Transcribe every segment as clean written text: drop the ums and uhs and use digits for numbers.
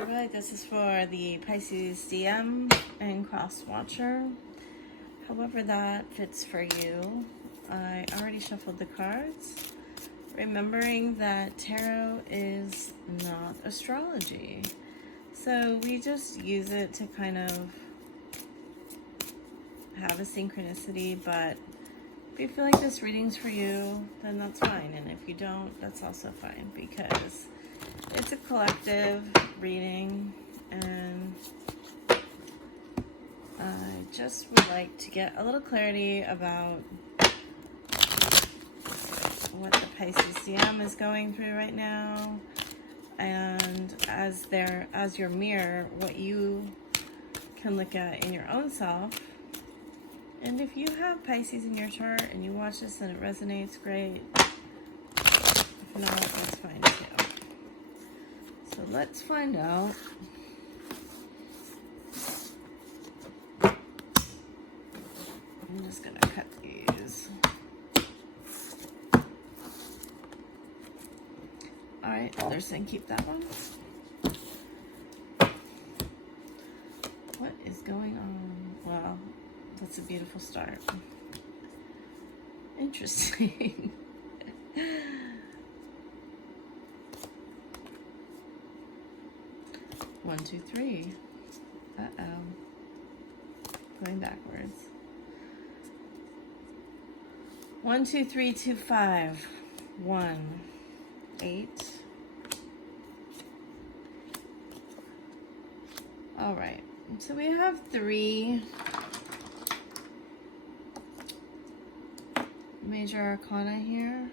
Alright, this is for the Pisces DM and Cross Watcher. However that fits for you. I already shuffled the cards, remembering that tarot is not astrology. So we just use it to kind of have a synchronicity, but if you feel like this reading's for you, then that's fine. And if you don't, that's also fine, because it's a collective reading, and I just would like to get a little clarity about what the Pisces DM is going through right now, and as your mirror, what you can look at in your own self. And if you have Pisces in your chart and you watch this and it resonates, great. If not, that's fine too. So let's find out. I'm just gonna cut these. Alright, they're saying keep that one. What is going on? Wow, that's a beautiful start. Interesting. 1, 2, 3. Uh-oh. Going backwards. 1, 2, 3, 2, 5. 1, 8. All right. So we have 3 major arcana here.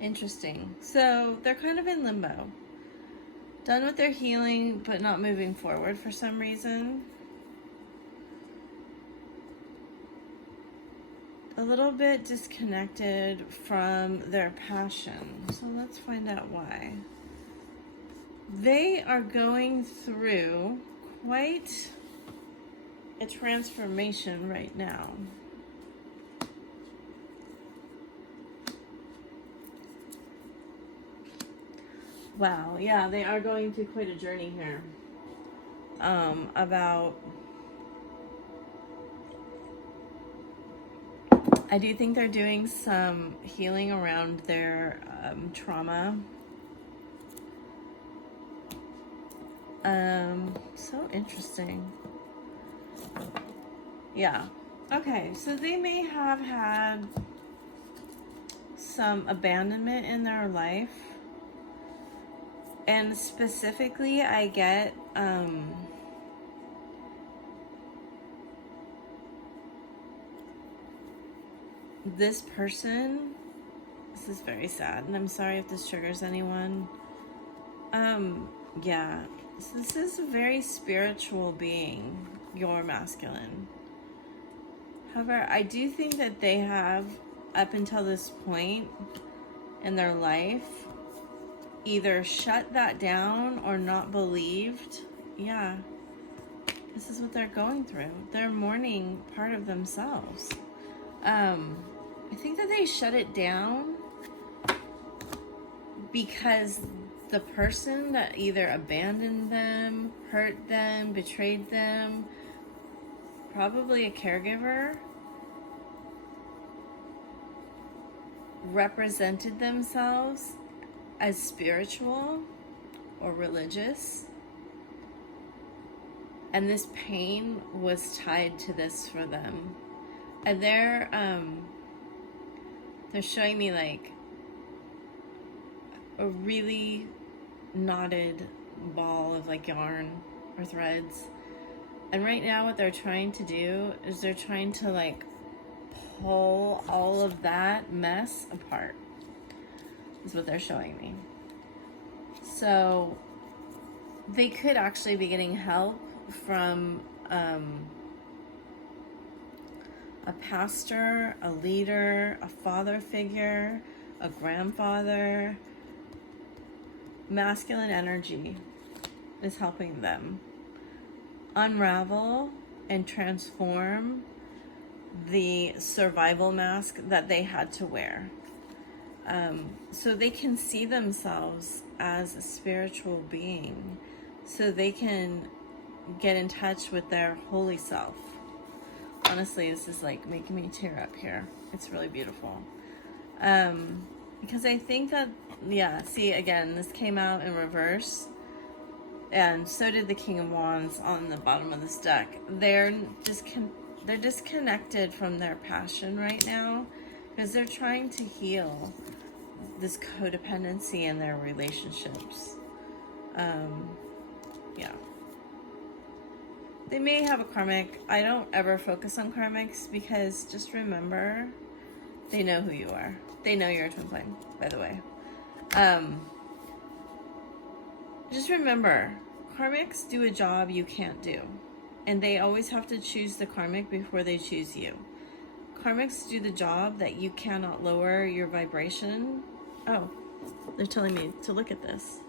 Interesting. So they're kind of in limbo. Done with their healing, but not moving forward for some reason. A little bit disconnected from their passion. So let's find out why. They are going through quite a transformation right now. Wow, yeah, they are going through quite a journey here. I do think they're doing some healing around their trauma. So interesting. Yeah. Okay, so they may have had some abandonment in their life. And specifically, I get this person. This is very sad, and I'm sorry if this triggers anyone. Yeah. So this is a very spiritual being, your masculine. However, I do think that they have, up until this point in their life, either shut that down or not believed. Yeah, this is what they're going through. They're mourning part of themselves. I think that they shut it down because the person that either abandoned them, hurt them, betrayed them, probably a caregiver, represented themselves as spiritual or religious, and this pain was tied to this for them. And they're showing me like a really knotted ball of like yarn or threads, and right now what they're trying to do is they're trying to like pull all of that mess apart, is what they're showing me. So they could actually be getting help from a pastor, a leader, a father figure, a grandfather. Masculine energy is helping them unravel and transform the survival mask that they had to wear. So they can see themselves as a spiritual being, so they can get in touch with their holy self. Honestly, this is like making me tear up here. It's really beautiful. Because I think that, yeah, see, again, this came out in reverse, and so did the King of Wands on the bottom of this deck. They're disconnected from their passion right now because they're trying to heal this codependency in their relationships. Yeah. They may have a karmic. I don't ever focus on karmics because just remember, they know who you are. They know you're a twin flame, by the way. Just remember, karmics do a job you can't do. And they always have to choose the karmic before they choose you. Karmics do the job that you cannot lower your vibration. Oh, they're telling me to look at this.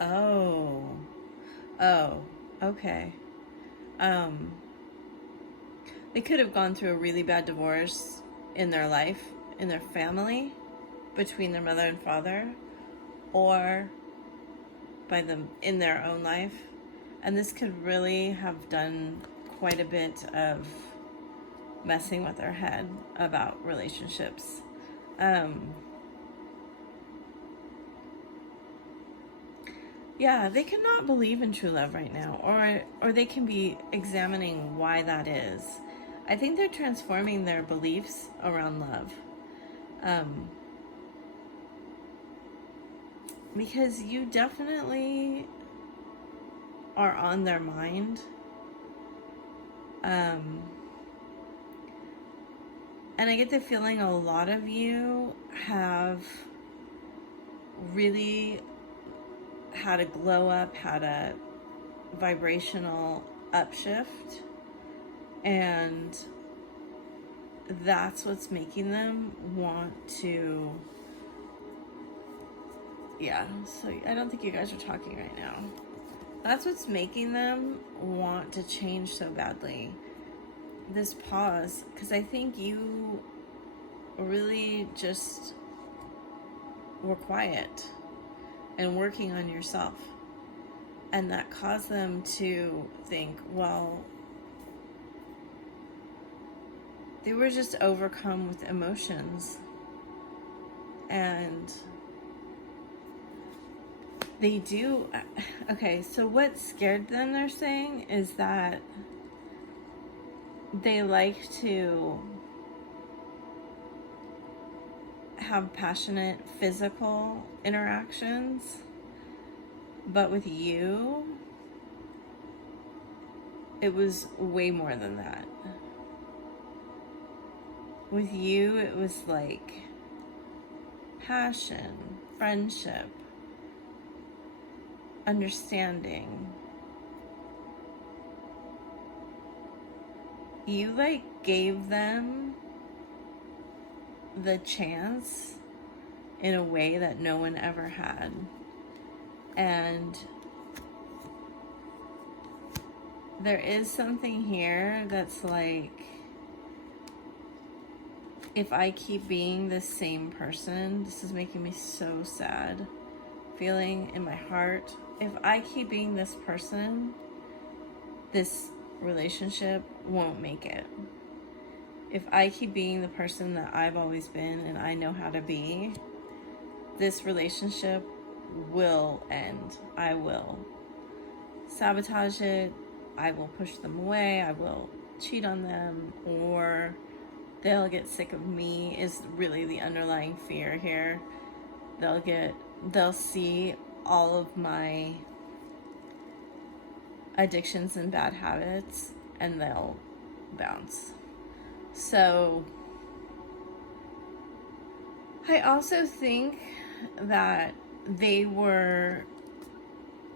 Oh, okay. They could have gone through a really bad divorce in their life, in their family, between their mother and father, or by them in their own life. And this could really have done quite a bit of messing with their head about relationships. Yeah, they cannot believe in true love right now, or they can be examining why that is. I think they're transforming their beliefs around love. Because you definitely are on their mind. And I get the feeling a lot of you have really had a glow up, had a vibrational upshift, and that's what's making them want to, yeah, so I don't think you guys are talking right now. That's what's making them want to change so badly. This pause, because I think you really just were quiet and working on yourself, and that caused them to think, well, they were just overcome with emotions, and they do. Okay, so what scared them, they're saying, is that they like to have passionate physical interactions, but with you, it was way more than that. With you, it was like passion, friendship, understanding. You like gave them the chance in a way that no one ever had. And there is something here that's like, if I keep being the same person, this is making me so sad, feeling in my heart. If I keep being this person, this relationship won't make it. If I keep being the person that I've always been and I know how to be, this relationship will end. I will sabotage it. I will push them away. I will cheat on them, or they'll get sick of me, is really the underlying fear here. They'll see all of my addictions and bad habits, and they'll bounce. So I also think that they were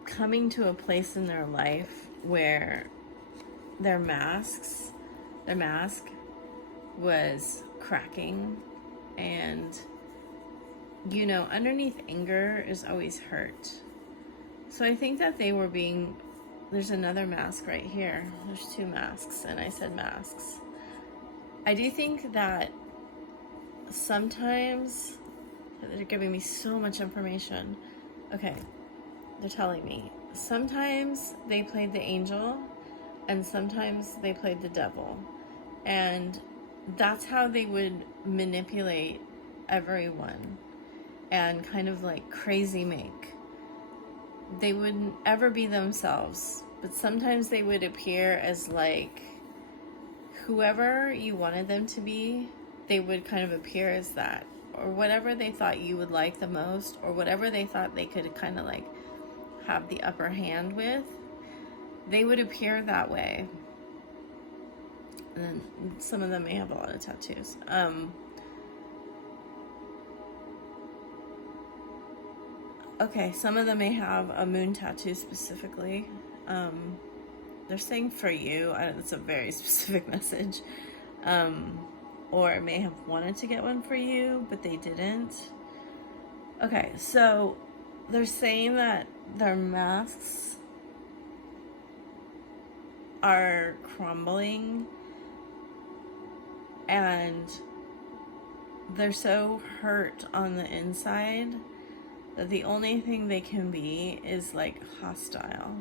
coming to a place in their life where their mask was cracking, and you know, underneath anger is always hurt. So I think that they were being, there's another mask right here. There's two masks, and I said masks. I do think that sometimes They're giving me so much information. Okay, they're telling me sometimes they played the angel and sometimes they played the devil. And that's how they would manipulate everyone and kind of like crazy make. They wouldn't ever be themselves, but sometimes they would appear as like whoever you wanted them to be. They would kind of appear as that, or whatever they thought you would like the most, or whatever they thought they could kind of like have the upper hand with. They would appear that way. And then some of them may have a lot of tattoos. Okay, some of them may have a moon tattoo specifically. They're saying for you. It's a very specific message. Or may have wanted to get one for you, but they didn't. Okay, so they're saying that their masks are crumbling and they're so hurt on the inside that the only thing they can be is like hostile.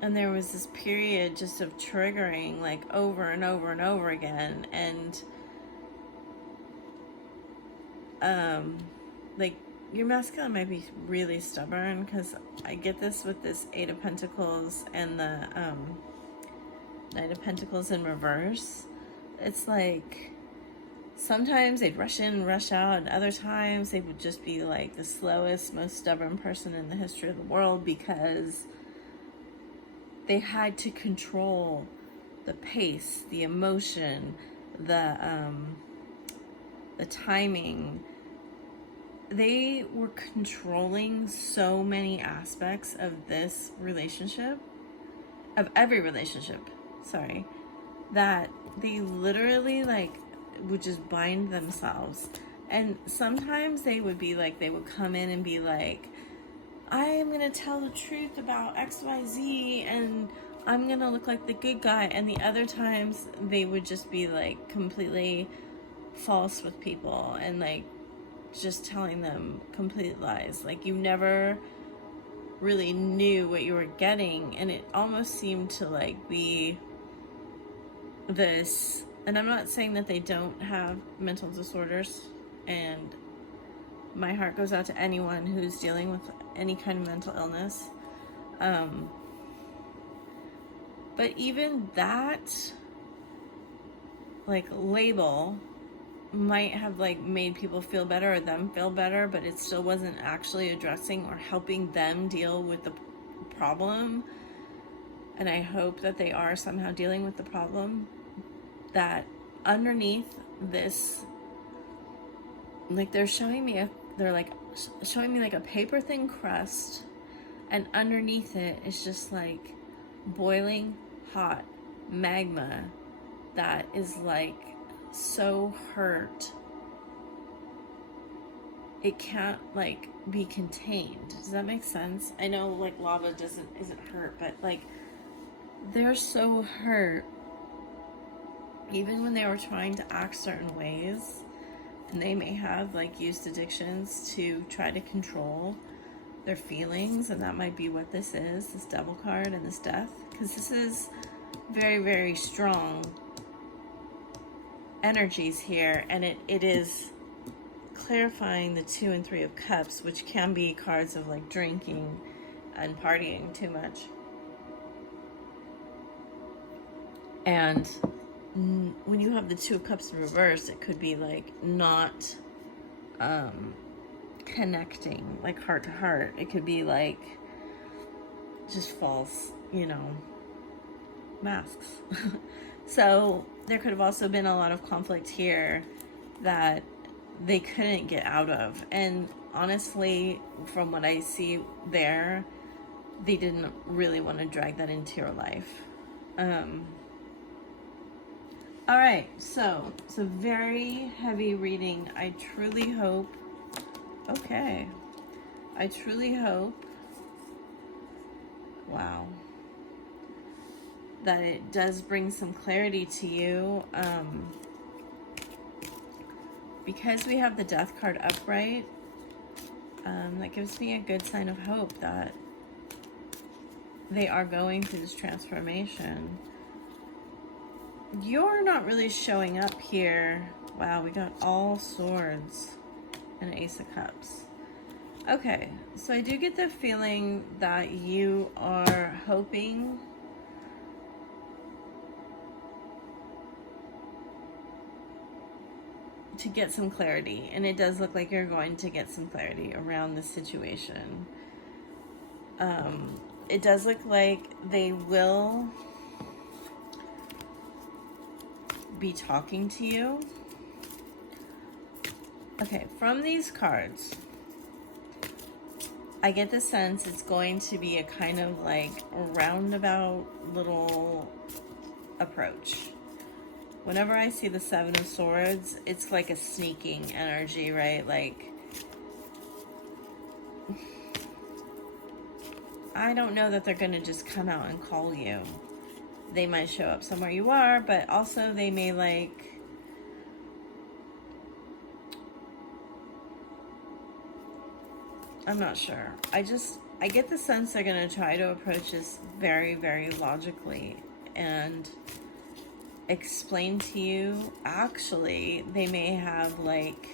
And there was this period just of triggering like over and over and over again, and like your masculine might be really stubborn, because I get this with this Eight of Pentacles and the Knight of Pentacles in reverse. It's like sometimes they'd rush in and rush out, and other times they would just be like the slowest, most stubborn person in the history of the world, because they had to control the pace, the emotion, the timing. They were controlling so many aspects of this relationship, of every relationship, sorry, that they literally like would just bind themselves. And sometimes they would be like, they would come in and be like, I am going to tell the truth about XYZ and I'm going to look like the good guy. And the other times they would just be like completely false with people and like just telling them complete lies. Like you never really knew what you were getting. And it almost seemed to like be this, and I'm not saying that they don't have mental disorders, and my heart goes out to anyone who's dealing with any kind of mental illness. But even that like label might have like made people feel better or them feel better, but it still wasn't actually addressing or helping them deal with the problem. And I hope that they are somehow dealing with the problem. That underneath this, like they're showing me like a paper thin crust, and underneath it is just like boiling hot magma that is like so hurt it can't like be contained. Does that make sense? I know like lava isn't hurt, but like they're so hurt even when they were trying to act certain ways, and they may have like used addictions to try to control their feelings, and that might be what this is, this Devil card and this Death, because this is very, very strong energies here, and it is clarifying the 2 and 3 of Cups, which can be cards of like drinking and partying too much. And when you have the 2 of Cups in reverse, it could be like not connecting, like heart to heart. It could be like just false, masks. So there could have also been a lot of conflict here that they couldn't get out of. And honestly, from what I see there, they didn't really want to drag that into your life. All right, so it's a very heavy reading. I truly hope, wow, that it does bring some clarity to you. because we have the Death card upright, that gives me a good sign of hope that they are going through this transformation. You're not really showing up here. Wow, we got all swords and Ace of Cups. Okay, so I do get the feeling that you are hoping to get some clarity, and it does look like you're going to get some clarity around the situation. It does look like they will be talking to you. Okay, from these cards, I get the sense it's going to be a kind of like roundabout little approach. Whenever I see the Seven of Swords, it's like a sneaking energy, right? Like, I don't know that they're going to just come out and call you. They might show up somewhere you are, but also they may like... I'm not sure. I get the sense they're going to try to approach this very, very logically and explain to you. Actually, they may have like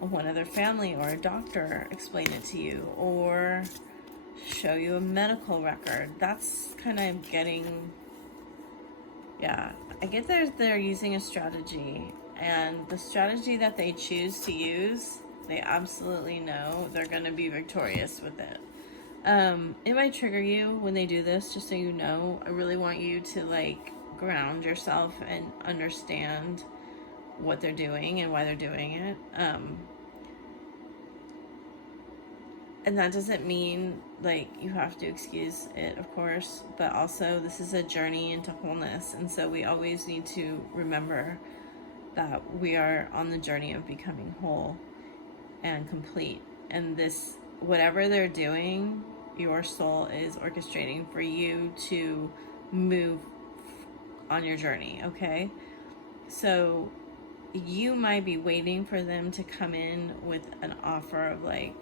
one of their family or a doctor explain it to you, or show you a medical record. That's kind of getting, yeah, I get they're using a strategy, and the strategy that they choose to use, they absolutely know they're going to be victorious with it. It might trigger you when they do this, just so you know. I really want you to like ground yourself and understand what they're doing and why they're doing it. And that doesn't mean like you have to excuse it, of course, but also this is a journey into wholeness. And so we always need to remember that we are on the journey of becoming whole and complete. And this, whatever they're doing, your soul is orchestrating for you to move on your journey, okay? So you might be waiting for them to come in with an offer of like,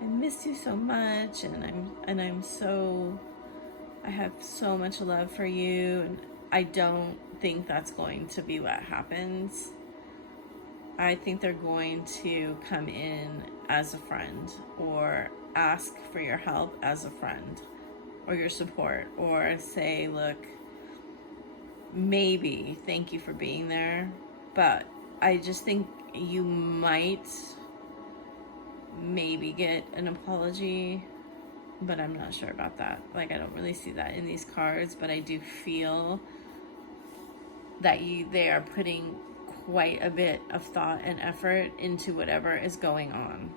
I miss you so much, and I have so much love for you. And I don't think that's going to be what happens. I think they're going to come in as a friend, or ask for your help as a friend, or your support, or say, look, maybe thank you for being there, but I just think you might maybe get an apology, but I'm not sure about that. Like, I don't really see that in these cards, but I do feel that they are putting quite a bit of thought and effort into whatever is going on.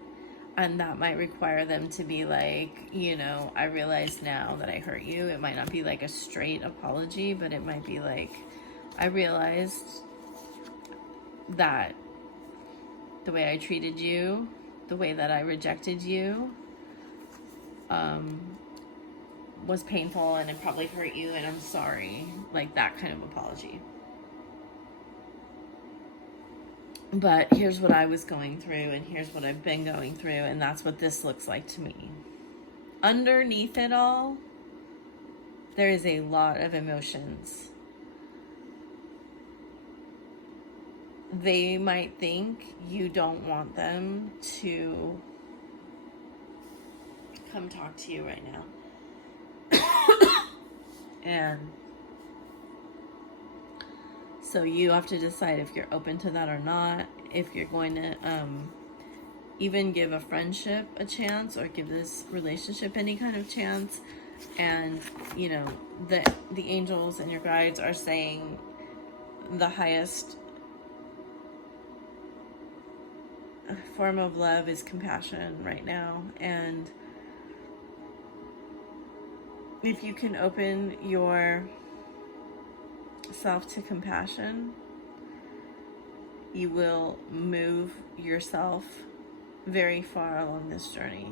And that might require them to be like, you know, I realize now that I hurt you. It might not be like a straight apology, but it might be like, I realized that the way I treated you, the way that I rejected you, was painful, and it probably hurt you, and I'm sorry. Like that kind of apology. But here's what I was going through, and here's what I've been going through, and that's what this looks like to me. Underneath it all, there is a lot of emotions. They might think you don't want them to come talk to you right now. And so you have to decide if you're open to that or not, if you're going to even give a friendship a chance, or give this relationship any kind of chance. And, you know, the angels and your guides are saying the highest form of love is compassion right now. And if you can open your self to compassion, you will move yourself very far along this journey.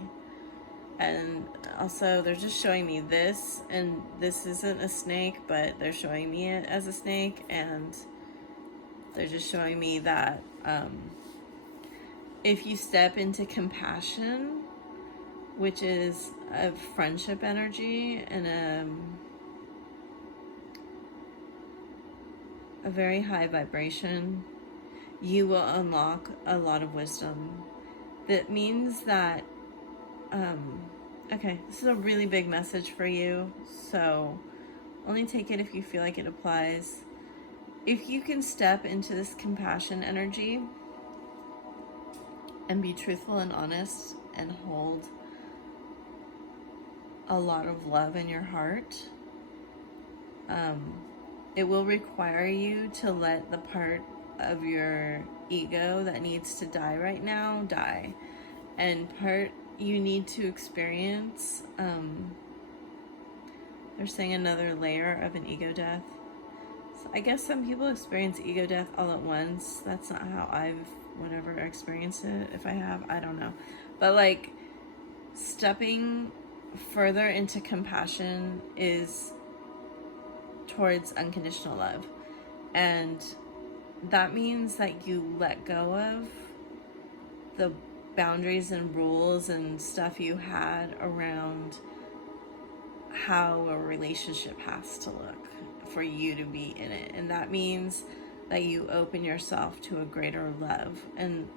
And also, they're just showing me this, and this isn't a snake, but they're showing me it as a snake. And They're just showing me that if you step into compassion, which is a friendship energy and a very high vibration, you will unlock a lot of wisdom. That means that, okay, this is a really big message for you, so only take it if you feel like it applies. If you can step into this compassion energy and be truthful and honest and hold a lot of love in your heart, it will require you to let the part of your ego that needs to die right now die, and part you need to experience, they're saying another layer of an ego death. So I guess some people experience ego death all at once. That's not how I've whatever experienced it. If I have, I don't know, but like stepping further into compassion is towards unconditional love, and that means that you let go of the boundaries and rules and stuff you had around how a relationship has to look for you to be in it. And that means that you open yourself to a greater love, and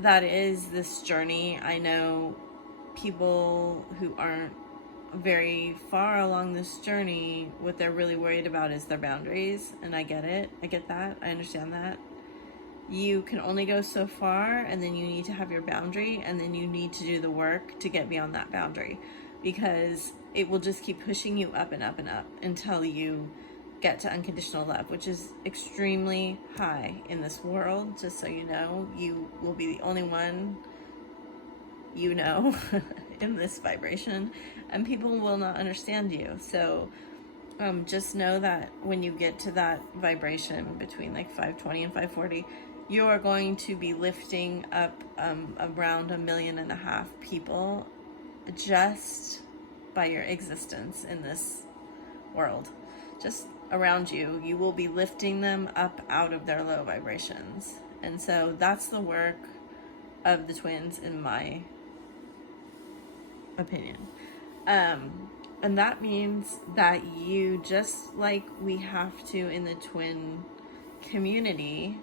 that is this journey. I know people who aren't very far along this journey, what they're really worried about is their boundaries, and I get it. I get that. I understand that. You can only go so far, and then you need to have your boundary, and then you need to do the work to get beyond that boundary, because it will just keep pushing you up and up and up until you get to unconditional love, which is extremely high in this world. Just so you know, you will be the only one you know in this vibration, and people will not understand you. So just know that when you get to that vibration between like 520 and 540, you are going to be lifting up around 1.5 million people just by your existence in this world. Just around you, you will be lifting them up out of their low vibrations. And so that's the work of the twins, in my opinion. And that means that you, just like we have to in the twin community,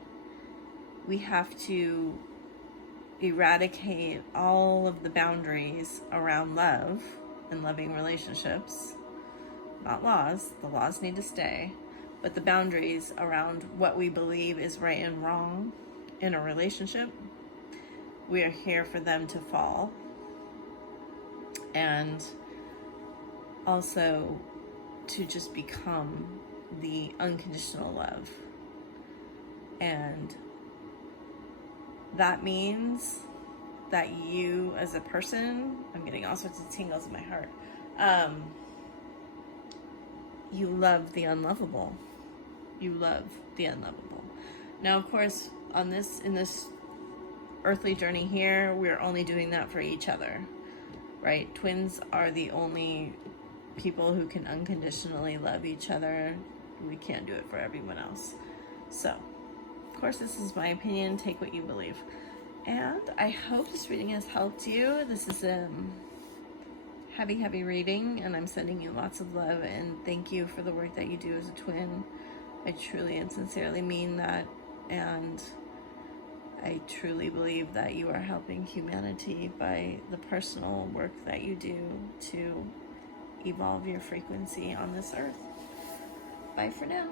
we have to eradicate all of the boundaries around love and loving relationships. Not laws. The laws need to stay. But the boundaries around what we believe is right and wrong in a relationship, we are here for them to fall. And also to just become the unconditional love. And that means that you as a person, I'm getting all sorts of tingles in my heart, you love the unlovable. You love the unlovable. Now, of course, in this earthly journey here, we're only doing that for each other, right? Twins are the only people who can unconditionally love each other. We can't do it for everyone else. So, of course, this is my opinion. Take what you believe. And I hope this reading has helped you. This is a heavy reading, and I'm sending you lots of love, and thank you for the work that you do as a twin. I truly and sincerely mean that, and I truly believe that you are helping humanity by the personal work that you do to evolve your frequency on this earth. Bye for now.